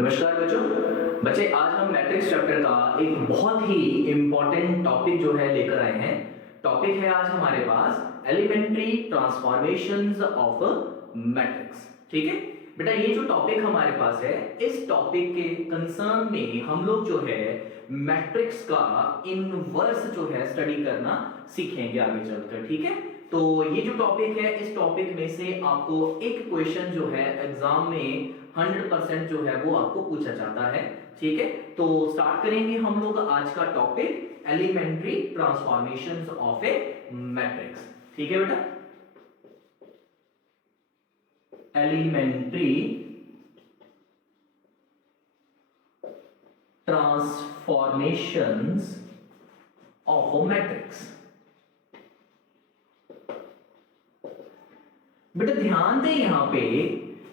नमस्कार बच्चों। बच्चे आज हम मैट्रिक्स चैप्टर का एक बहुत ही इंपॉर्टेंट टॉपिक जो है लेकर आए हैं। टॉपिक है आज हमारे पास एलिमेंट्री ट्रांसफॉर्मेशंस ऑफ मैट्रिक्स। ठीक है बेटा, ये जो टॉपिक हमारे पास है, इस टॉपिक के कंसर्न में हम लोग जो है मैट्रिक्स का इनवर्स जो है स्टडी करना सीखेंगे आगे चलकर। ठीक है, तो ये जो टॉपिक है, इस टॉपिक में से आपको एक क्वेश्चन जो है एग्जाम में 100% जो है वो आपको पूछा जाता है। ठीक है, तो स्टार्ट करेंगे हम लोग आज का topic elementary transformations of a matrix. ठीक है बेटा, elementary transformations of a matrix. बेटा ध्यान दें यहां पे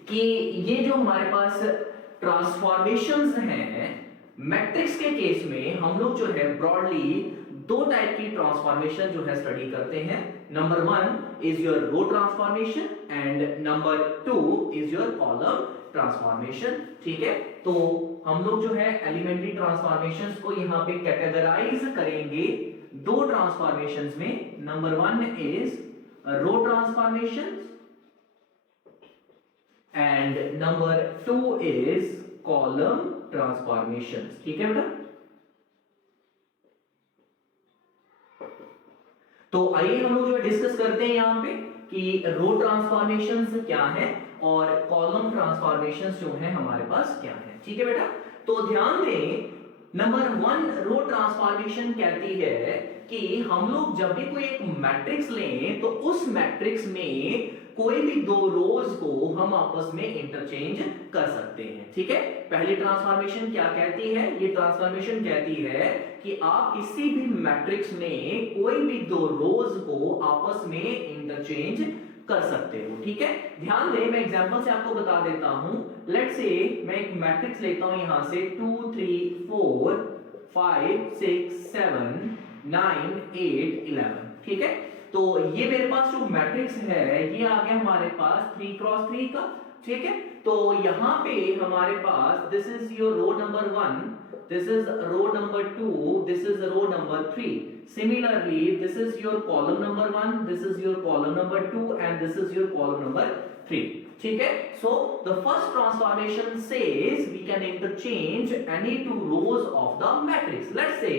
कि ये जो हमारे पास ट्रांसफॉर्मेशंस हैं मैट्रिक्स के केस में, हम लोग जो है ब्रॉडली दो टाइप की ट्रांसफॉर्मेशन जो है स्टडी करते हैं। Number 1 is your row transformation and number 2 is your column transformation. ठीक है, तो हम लोग जो है एलिमेंट्री ट्रांसफॉर्मेशंस को यहां पे कैटेगराइज करेंगे दो ट्रांसफॉर्मेशंस में। Number 1 is row transformations and number 2 is column transformations। ठीक है बेटा, तो आइए हम लोग जो है डिस्कस करते हैं यहां पे कि रो ट्रांसफॉर्मेशंस क्या है और कॉलम ट्रांसफॉर्मेशंस जो है हमारे पास क्या है। ठीक है बेटा, तो ध्यान दें, नंबर 1 रो ट्रांसफॉर्मेशन कहती है कि हम लोग जब भी कोई एक मैट्रिक्स लें तो उस मैट्रिक्स में कोई भी दो रोज को हम आपस में इंटरचेंज कर सकते हैं। ठीक है, पहली ट्रांसफॉर्मेशन क्या कहती है? ये ट्रांसफॉर्मेशन कहती है कि आप किसी भी मैट्रिक्स में कोई भी दो रोज को आपस में इंटरचेंज कर सकते हो। ठीक है, ध्यान दें, मैं एग्जांपल से आपको बता देता हूं। लेट्स से मैं एक मैट्रिक्स लेता हूं यहां से 2 3 4 5 6 7 9 8 11। ठीक है, तो ये मेरे पास जो मैट्रिक्स है ये आ गया हमारे पास 3 क्रॉस 3 का। ठीक है, तो यहां पे हमारे पास this is your row number 1, this is row number 2, this is row number 3। Similarly this is your column number 1, this is your column number 2 and this is your column number 3। ठीक है, so the first transformation says we can interchange any two rows of the matrix. Let's say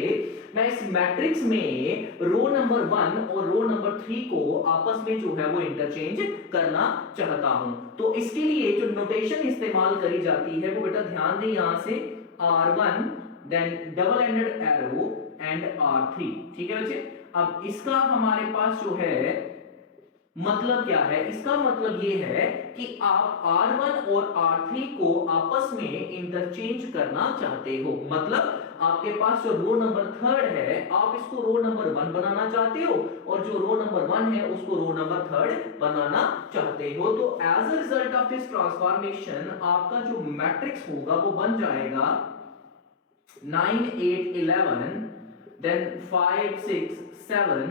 मैं इस matrix में रो number 1 और रो number 3 को आपस में जो है वो इंटरचेंज करना चाहता हूं, तो इसके लिए जो नोटेशन इस्तेमाल करी जाती है वो बेटा ध्यान दें, यहां से R1 then double ended arrow and R3। ठीक है बच्चे, अब इसका हमारे पास जो है मतलब क्या है? इसका मतलब ये है कि आप R1 और R3 को आपस में इंटरचेंज करना चाहते हो। मतलब आपके पास जो रो नंबर 3 है, आप इसको रो नंबर 1 बनाना चाहते हो और जो रो नंबर 1 है उसको रो नंबर 3 बनाना चाहते हो। तो as a result of this transformation आपका जो मैट्रिक्स होगा वो बन जाएगा 9 8 11 then 5 6 7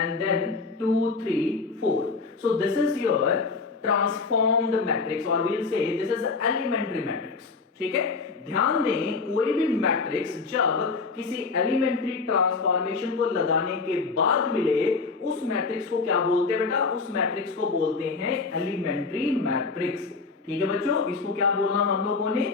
and then 2 3 4। so this is your transformed matrix or we'll say this is elementary matrix। ठीक है, ध्यान दें, कोई भी मैट्रिक्स जब किसी एलिमेंट्री ट्रांसफॉर्मेशन को लगाने के बाद मिले उस मैट्रिक्स को क्या बोलते हैं बेटा? उस मैट्रिक्स को बोलते हैं एलिमेंट्री मैट्रिक्स। ठीक है बच्चों, इसको क्या बोलना हम लोगों ने?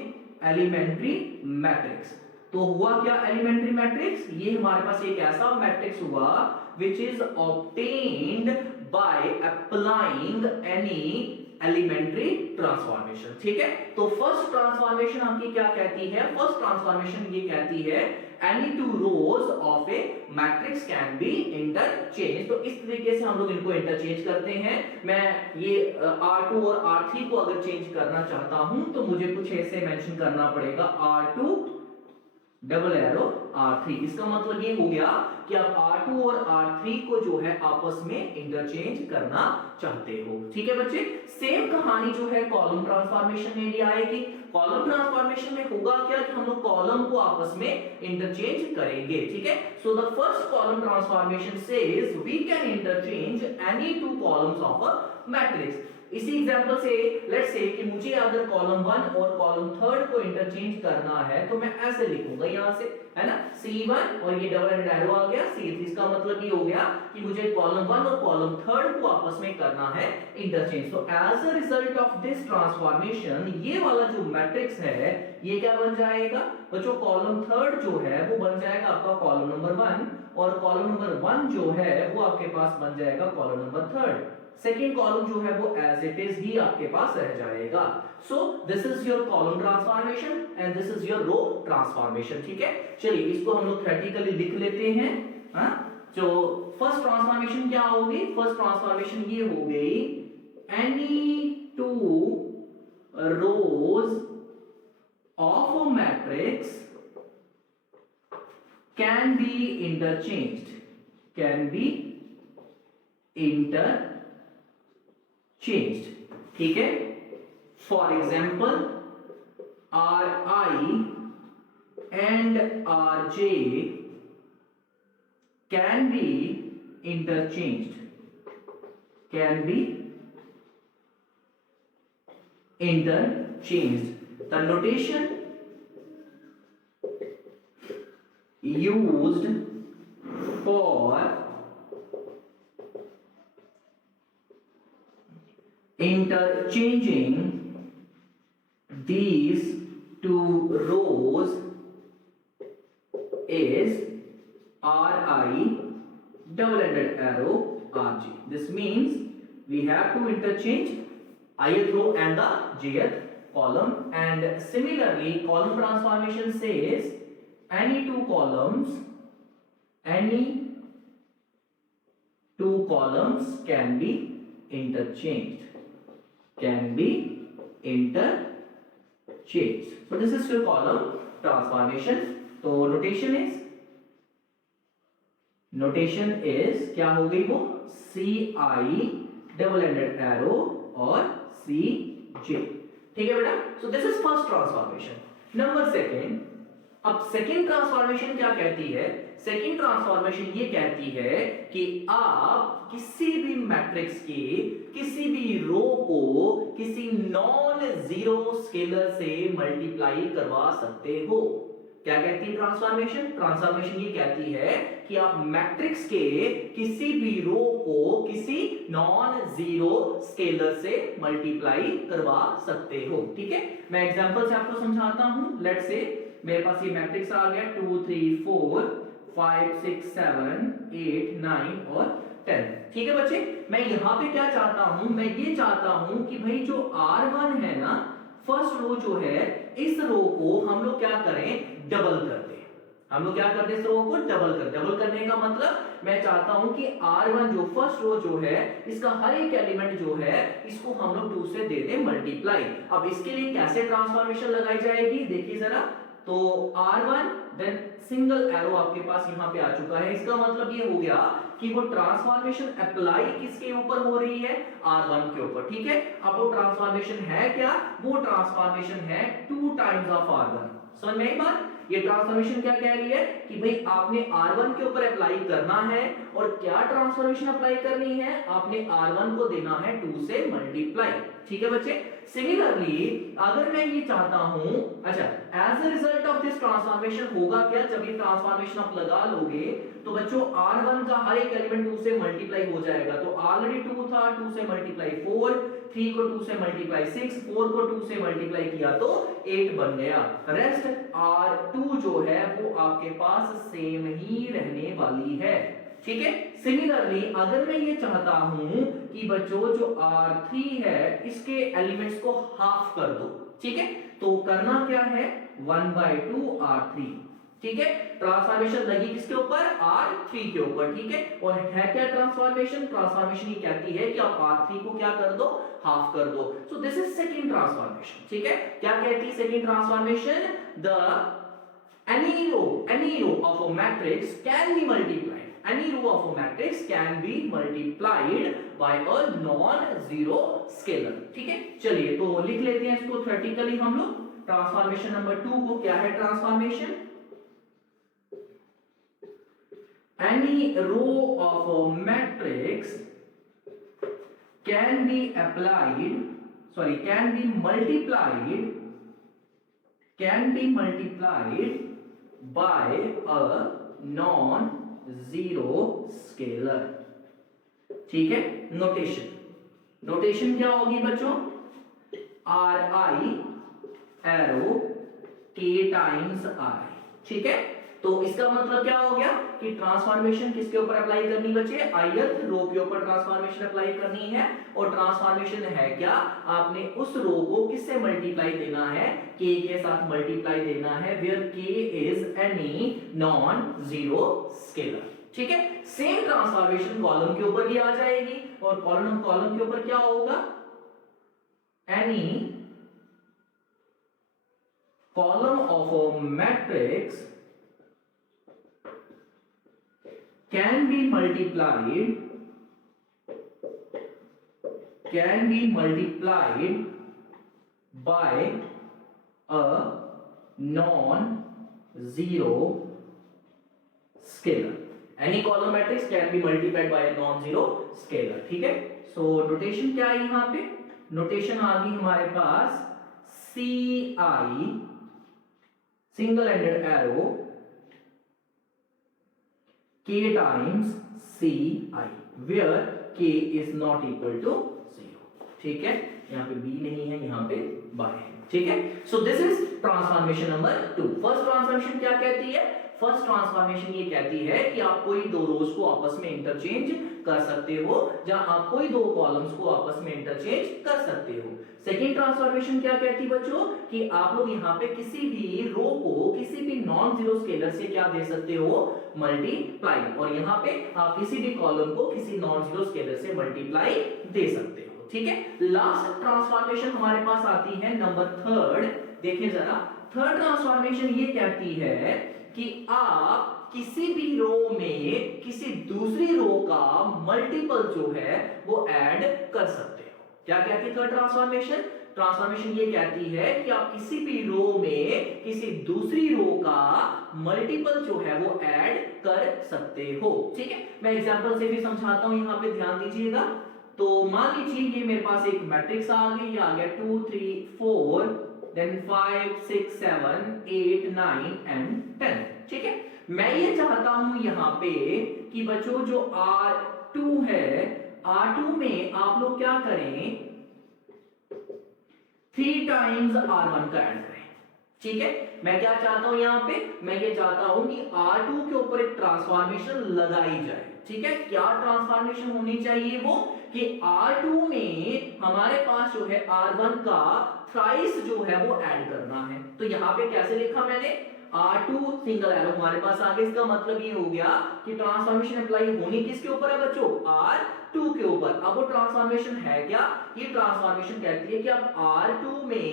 Elementary matrix. तो हुआ क्या एलिमेंट्री मैट्रिक्स? ये हमारे पास एक ऐसा मैट्रिक्स हुआ which is obtained by applying any elementary transformation। ठीक है, तो फर्स्ट ट्रांसफॉर्मेशन आपकी क्या कहती है? फर्स्ट ट्रांसफॉर्मेशन ये कहती है any two rows of a matrix can be interchanged। तो इस तरीके से हम लोग इनको इंटरचेंज करते हैं। मैं ये R2 और R3 को अगर चेंज करना चाहता हूं तो मुझे कुछ ऐसे मेंशन करना पड़ेगा R2 डबल एरो R3। इसका मतलब ये हो गया कि आप R2 और R3 को जो है आपस में इंटरचेंज करना चाहते हो। ठीक है बच्चे, सेम कहानी जो है कॉलम ट्रांसफॉर्मेशन में भी आएगी। कॉलम ट्रांसफॉर्मेशन में होगा क्या कि हम लोग कॉलम को आपस में इंटरचेंज करेंगे। ठीक है, so the first column transformation says we can interchange any two columns of a matrix. इसी एग्जांपल से लेट्स से कि मुझे अगर कॉलम 1 और कॉलम 3 को इंटरचेंज करना है तो मैं ऐसे लिखूंगा यहां से, है ना, C1 और ये डबल एंड एरो आ गया C3। इसका मतलब ये हो गया कि मुझे कॉलम 1 और कॉलम 3 को आपस में करना है इंटरचेंज। तो as a result of this transformation ये वाला जो मैट्रिक्स है ये क्या बन जाएगा बच्चों, कॉलम 3 जो है वो बन जाएगा आपका कॉलम नंबर 1 और कॉलम नंबर 1 जो है वो आपके पास बन जाएगा कॉलम नंबर 3। सेकेंड कॉलम जो है वो एज इट इज ही आपके पास रह जाएगा। So this is your column transformation and this is your row transformation. ठीक है, चलिए इसको हम लोग थ्योरेटिकली लिख लेते हैं। हाँ, जो फर्स्ट ट्रांसफॉर्मेशन क्या होगी, फर्स्ट ट्रांसफॉर्मेशन ये हो गई any two rows of a matrix can be interchanged, can be interchanged. ठीक है, for example are I and R J can be interchanged, can be interchanged. The notation used for interchanging these two rows is Ri double-ended arrow Rg. This means we have to interchange ith row and the jth column, and similarly column transformation says any two columns can be interchanged, can be interchanged. So this is your column transformation. तो notation is क्या हो गई वो ci double-ended arrow और CJ। ठीक है बेटा, सो this is first transformation. Number second, अब सेकंड ट्रांसफॉर्मेशन क्या कहती है, सेकंड ट्रांसफॉर्मेशन ये कहती है कि आप किसी भी मैट्रिक्स के किसी भी रो को किसी नॉन जीरो स्केलर से मल्टीप्लाई करवा सकते हो। क्या कहती है ट्रांसफॉर्मेशन, ट्रांसफॉर्मेशन ये कहती है कि आप मैट्रिक्स के किसी भी रो को किसी नॉन जीरो स्केलर से मल्टीप्लाई करवा सकते हो। ठीक है, मैं एग्जांपल से आपको समझाता हूं। लेट्स से मेरे पास ये मैट्रिक्स आ गया 2 3 4 5 6 7 8 9 और 10। ठीक है बच्चे, मैं यहां पे क्या चाहता हूं, मैं ये चाहता हूं कि भाई जो R1 है ना, फर्स्ट रो जो है, इस रो को हम लोग क्या करें, डबल कर दें। हम लोग क्या करते हैं, इस रो को डबल करने का मतलब मैं चाहता हूं कि R1 जो फर्स्ट रो जो है इसका हर एक एलिमेंट जो है इसको हम लोग 2 से दे दें मल्टीप्लाई। अब इसके लिए कैसे ट्रांसफॉर्मेशन लगाई जाएगी देखिए जरा। तो R1 देन सिंगल एरो आपके पास यहां पे आ चुका है। इसका मतलब ये हो गया कि वो ट्रांसफॉर्मेशन अप्लाई किसके ऊपर हो रही है, R1 के ऊपर। ठीक है, अब वो ट्रांसफॉर्मेशन है क्या, वो ट्रांसफॉर्मेशन है 2 टाइम्स ऑफ R1। समझ में आई बात, ये ट्रांसफॉर्मेशन क्या कह रही है कि भाई आपने R1 के ऊपर अप्लाई करना है, और क्या ट्रांसफॉर्मेशन अप्लाई करनी है, आपने R1 को देना है 2 से मल्टीप्लाई। ठीक है बच्चे, सिमिलरली अगर मैं ये चाहता हूं, अच्छा as a result of this transformation होगा क्या, जब ये ट्रांसफॉर्मेशन आप लगा लोगे तो बच्चों R1 का हर एक एलिमेंट 2 से मल्टीप्लाई हो जाएगा। तो ऑलरेडी 2 था, 2 से मल्टीप्लाई 4, 3 को 2 से मल्टीप्लाई 6, 4 को 2 से मल्टीप्लाई किया तो 8 बन गया। रेस्ट R2 जो है वो आपके पास सेम ही रहने वाली है। ठीक है, सिमिलरली अगर मैं ये चाहता हूं कि बच्चों जो R3 है इसके एलिमेंट्स को हाफ कर दो, ठीक है, तो करना क्या है, 1/2 R3। ठीक है, ट्रांसफॉर्मेशन लगी किसके ऊपर, R3 के ऊपर। ठीक है, और है क्या ट्रांसफॉर्मेशन, ट्रांसफॉर्मेशन ये कहती है कि आप R3 को क्या कर दो, हाफ कर दो। सो दिस इज सेकंड ट्रांसफॉर्मेशन। ठीक है, क्या कहती है second transformation, the any row of a matrix can be multiplied, any row of a matrix can be multiplied by a non-zero scalar। ठीक है, चलिए तो लिख लेते हैं इसको थ्योरेटिकली हम लोग। ट्रांसफॉर्मेशन नंबर 2 को क्या है transformation, any row of a matrix can be applied, sorry, can be multiplied by a non-zero scalar। ठीक है, नोटेशन क्या होगी बच्चों, आर आई एरो के टाइम्स आई। ठीक है, तो इसका मतलब क्या हो गया कि ट्रांसफॉर्मेशन किसके ऊपर अप्लाई करनी बच्चे, ith रो के ऊपर ट्रांसफॉर्मेशन अप्लाई करनी है। और ट्रांसफॉर्मेशन है क्या, आपने उस रो को किससे मल्टीप्लाई देना है, k के साथ मल्टीप्लाई देना है, where k is any non zero scalar. ठीक है, सेम ट्रांसफॉर्मेशन कॉलम के ऊपर भी आ जाएगी, और कॉलम के ऊपर क्या होगा, any column of a matrix can be multiplied by a non-zero scalar। Any column matrix can be multiplied by a non-zero scalar। ठीक है, सो नोटेशन क्या है यहां पे, नोटेशन आ गई हमारे पास C I single ended arrow k times ci where k is not equal to 0। ठीक है, यहाँ पे b नहीं है, यहाँ पे y है। ठीक है, सो this is transformation number 2। First transformation क्या कहती है, फर्स्ट ट्रांसफॉर्मेशन ये कहती है कि आप कोई दो रोज को आपस में इंटरचेंज कर सकते हो, या आप कोई दो कॉलम्स को आपस में इंटरचेंज कर सकते हो। सेकेंड ट्रांसफॉर्मेशन क्या कहती है बच्चों, कि आप लोग यहाँ पे किसी भी रो को किसी भी नॉन जीरो स्केलर से क्या दे सकते हो, मल्टीप्लाई, और यहाँ पे आप किसी भी कॉलम को किसी नॉन जीरो स्केलर से मल्टीप्लाई दे सकते हो। ठीक है, लास्ट ट्रांसफॉर्मेशन हमारे पास आती है नंबर थर्ड। देखिए जरा, थर्ड ट्रांसफॉर्मेशन ये कहती है कि आप किसी भी रो में किसी दूसरी रो का मल्टीपल जो है वो ऐड कर सकते हो। क्या कहती है थर्ड ट्रांसफॉर्मेशन, ट्रांसफॉर्मेशन ये कहती है कि आप किसी भी रो में किसी दूसरी रो का मल्टीपल जो है वो ऐड कर सकते हो। ठीक है, मैं एग्जांपल से भी समझाता हूं, यहां पे ध्यान दीजिएगा। तो मान लीजिए ये मेरे पास एक मैट्रिक्स आ गई, ये आ गया 2 3 4 देन 5 6 7 8 9 एंड 10। ठीक है, मैं ये चाहता हूं यहां पे कि बच्चों जो R2 है, R2 में आप लोग क्या करें, 3 टाइम्स R1 का ऐड करें। ठीक है, मैं क्या चाहता हूं यहां पे, मैं ये चाहता हूं कि R2 के ऊपर एक ट्रांसफॉर्मेशन लगाई जाए। ठीक है, क्या ट्रांसफॉर्मेशन होनी चाहिए वो, कि R2 में हमारे पास जो है R1 का थ्राइस जो है वो ऐड करना है। तो यहां पे कैसे लिखा मैंने, R2 सिंगल एरो हमारे पास आ गया। इसका मतलब ये हो गया कि ट्रांसफॉर्मेशन अप्लाई होनी किसके ऊपर है बच्चों, R2 के ऊपर। अब वो ट्रांसफॉर्मेशन है क्या, ये ट्रांसफॉर्मेशन कहती है कि आप R2 में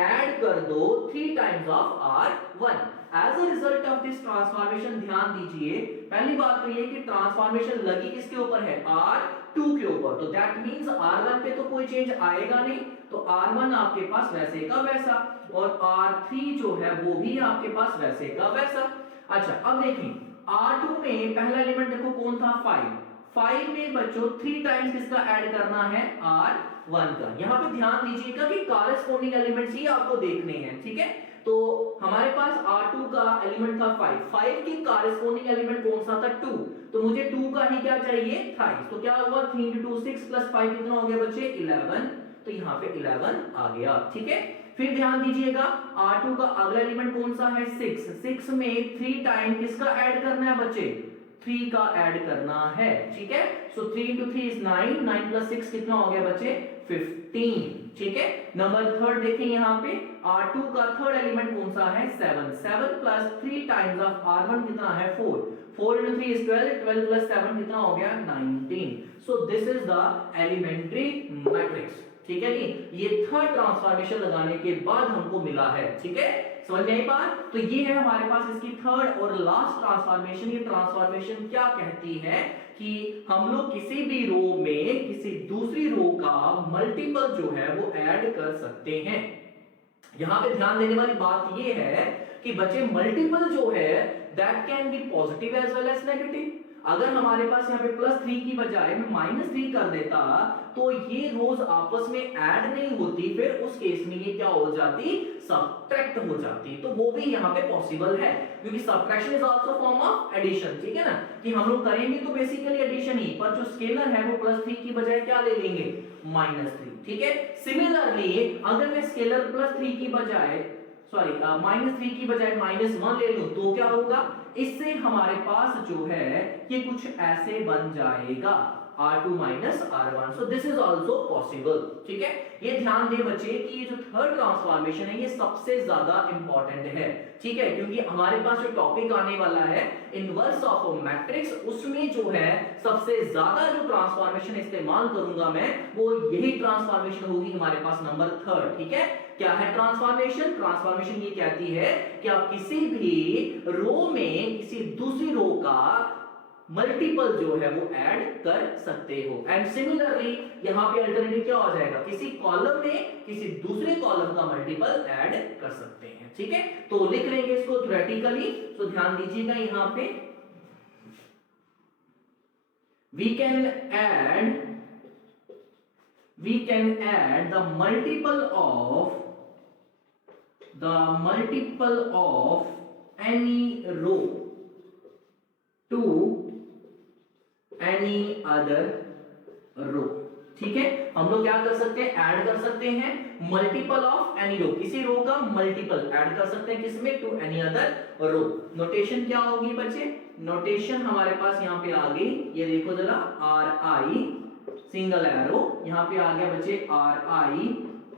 ऐड कर दो 3 times of R1। As a result of this transformation, ध्यान दीजिए, पहली बात तो ये कि ट्रांसफॉर्मेशन लगी किसके ऊपर है, R2 के ऊपर। तो दैट मींस R1 पे तो कोई चेंज आएगा नहीं, तो R1 आपके पास वैसे का वैसा, और R3 जो है वो भी आपके पास वैसे का वैसा। अच्छा, अब देखें R2 में पहला एलिमेंट देखो कौन था, 5 में बच्चों 3 टाइम्स किसका ऐड करना है, R1 का। यहां पे ध्यान दीजिएगा कि कॉरेस्पॉन्डिंग एलिमेंट्स ही आपको देखने हैं। ठीक है, तो हमारे पास R2 का एलिमेंट था 5 की कॉरेस्पॉन्डिंग एलिमेंट कौन सा था, 2, तो मुझे 2 का ही क्या चाहिए, थ्राइस। तो क्या हुआ, 3 × 2 6 + 5 कितना हो गया बच्चे, 11। तो यहाँ पे 11 आ गया। ठीक है, फिर ध्यान दीजिएगा R2 का अगला एलिमेंट कौन सा है, 6 में 3 टाइम किसका ऐड करना है बच्चे, 3 का ऐड करना है। ठीक है, सो 3 × 3 is 9, 9 + 6 कितना हो गया बच्चे, 15। ठीक है, नंबर थर्ड देखें यहाँ पे R2 का थर्ड एलिमेंट कौन सा है, 7 + 3 टाइम्स ऑफ R1 कितना है, 4 × 3 is 12, 12 + 7 कितना हो गया, 19। So this is the elementary matrix. ठीक है जी, ये थर्ड ट्रांसफॉर्मेशन लगाने के बाद हमको मिला है। ठीक है, समझ में आई बात। तो ये है हमारे पास इसकी थर्ड और लास्ट ट्रांसफॉर्मेशन। ये ट्रांसफॉर्मेशन क्या कहती है कि हम लोग किसी भी रो में किसी दूसरी रो का मल्टीपल जो है वो ऐड कर सकते हैं। यहां पे ध्यान देने वाली बात ये है कि बच्चे मल्टीपल जो है that can be positive as well as negative. अगर हमारे पास यहाँ पे +3 की बजाय मैं -3 कर देता तो ये रोज आपस में ऐड नहीं होती, फिर उस केस में ये क्या हो जाती, सब्ट्रैक्ट हो जाती। तो वो भी यहाँ पे पॉसिबल है क्योंकि subtraction is also form of addition, ठीक है ना, कि हम लोग करेंगे तो बेसिकली एडिशन ही, पर जो स्केलर है वो +3 की बजाय क्या ले लेंगे, -3, ठीक है। सिमिलरली अगर मैं स्केलर +3 की बजाय -3 की बजाय -1 ले लूं तो क्या होगा, इससे हमारे पास जो है ये कुछ ऐसे बन जाएगा R2 R1। So this is also possible, ठीक है। ये ध्यान दे बच्चे कि ये जो थर्ड ट्रांसफॉर्मेशन है ये सबसे ज्यादा इंपॉर्टेंट है, ठीक है, क्योंकि हमारे पास जो टॉपिक आने वाला है इनवर्स ऑफ मैट्रिक्स, उसमें जो है सबसे ज्यादा जो ट्रांसफॉर्मेशन इस्तेमाल करूंगा मैं वो यही ट्रांसफॉर्मेशन होगी हमारे पास नंबर थर्ड, ठीक है। क्या है ट्रांसफॉर्मेशन, ट्रांसफॉर्मेशन ये कहती है कि आप किसी भी रो में किसी दूसरी रो का मल्टीपल जो है वो ऐड कर सकते हो। एंड सिमिलरली यहां पे अल्टरनेटिव क्या हो जाएगा, किसी कॉलम में किसी दूसरे कॉलम का मल्टीपल ऐड कर सकते हैं, ठीक है। तो लिख लेंगे इसको थ्योरेटिकली, तो ध्यान दीजिएगा यहां पे we can add the multiple of any row to any other row, ठीक है। हम लोग क्या कर सकते हैं, ऐड कर सकते हैं मल्टीपल ऑफ एनी रो, किसी रो का मल्टीपल ऐड कर सकते हैं किसमें, to any other row. Notation क्या होगी बच्चे, नोटेशन हमारे पास यहाँ पे आ गई, ये देखो जरा, आर आई सिंगल एरो, यहाँ पे आ गया बच्चे आर आई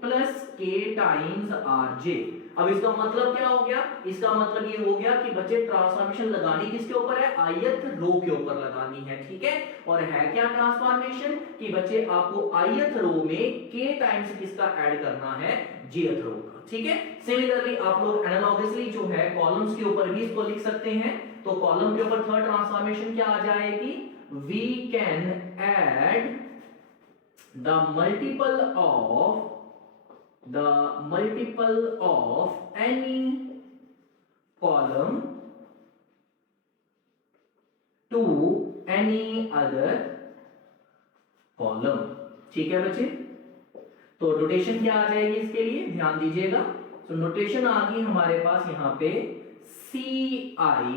प्लस के टाइम्स आर जे। अब इसका मतलब क्या हो गया, इसका मतलब ये हो गया कि बच्चे ट्रांसफॉर्मेशन लगानी किसके ऊपर है, ith रो के ऊपर लगानी है, ठीक है। और है क्या ट्रांसफॉर्मेशन कि बच्चे आपको ith रो में k टाइम्स किसका ऐड करना है, jth रो का, ठीक है। सिमिलरली आप लोग एनालॉगसली जो है कॉलम्स के ऊपर भी इसको लिख सकते हैं, तो कॉलम के ऊपर थर्ड ट्रांसफॉर्मेशन क्या आ जाएगी, we can add the multiple of any column to any other column, ठीक है बच्चे। तो नोटेशन क्या आ जाएगी इसके लिए, ध्यान दीजिएगा। तो नोटेशन आ गई हमारे पास यहाँ पे CI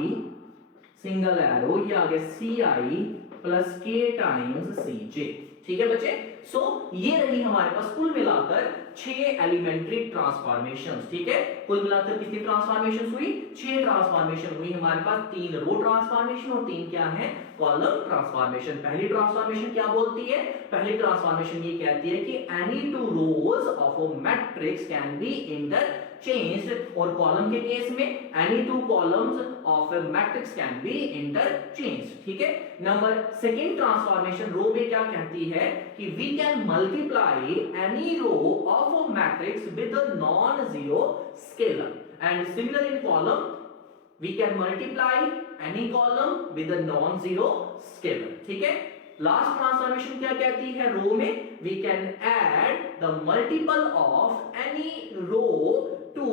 सिंगल एरो, ये आ गया CI plus K times CJ, ठीक है बच्चे। सो ये रही हमारे पास कुल मिलाकर 6 एलिमेंट्री ट्रांसफॉर्मेशंस, ठीक है। कुल मिलाकर कितनी ट्रांसफॉर्मेशंस हुई, 6 ट्रांसफॉर्मेशन हुई हमारे पास, 3 रो ट्रांसफॉर्मेशन और 3 क्या है, कॉलम ट्रांसफॉर्मेशन। पहली ट्रांसफॉर्मेशन क्या बोलती है, पहली ट्रांसफॉर्मेशन ये कहती है कि any two rows of a matrix can be interchanged, और कॉलम के केस में any two columns of a matrix can be interchanged, ठीक है। नंबर सेकंड ट्रांसफॉर्मेशन रो में क्या कहती है कि we can multiply any row of a matrix with a non zero scalar, and similar in column we can multiply any column with a non zero scalar, ठीक है। Last transformation क्या कहती है, रो में we can add the multiple of any row to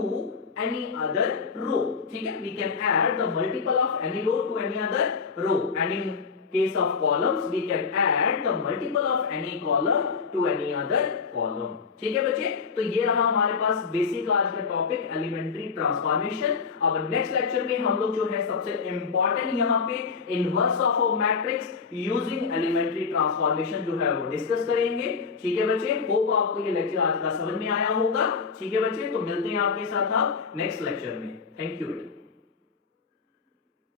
any other row, ठीक है। we can add the multiple of any row to any other row, and in case of columns we can add the multiple of any column to any other column, ठीक है बच्चे। तो ये रहा हमारे पास basic आज का टॉपिक एलिमेंट्री ट्रांसफॉर्मेशन। अब नेक्स्ट लेक्चर में हम लोग जो है सबसे इंपॉर्टेंट यहाँ पे inverse of a matrix using elementary transformation जो है वो डिस्कस करेंगे, ठीक है बच्चे। होप आपको ये लेक्चर आज का समझ में आया होगा, ठीक है बच्चे। तो मिलते हैं आपके साथ आप नेक्स्ट लेक्चर में, थैंक यू बेटा।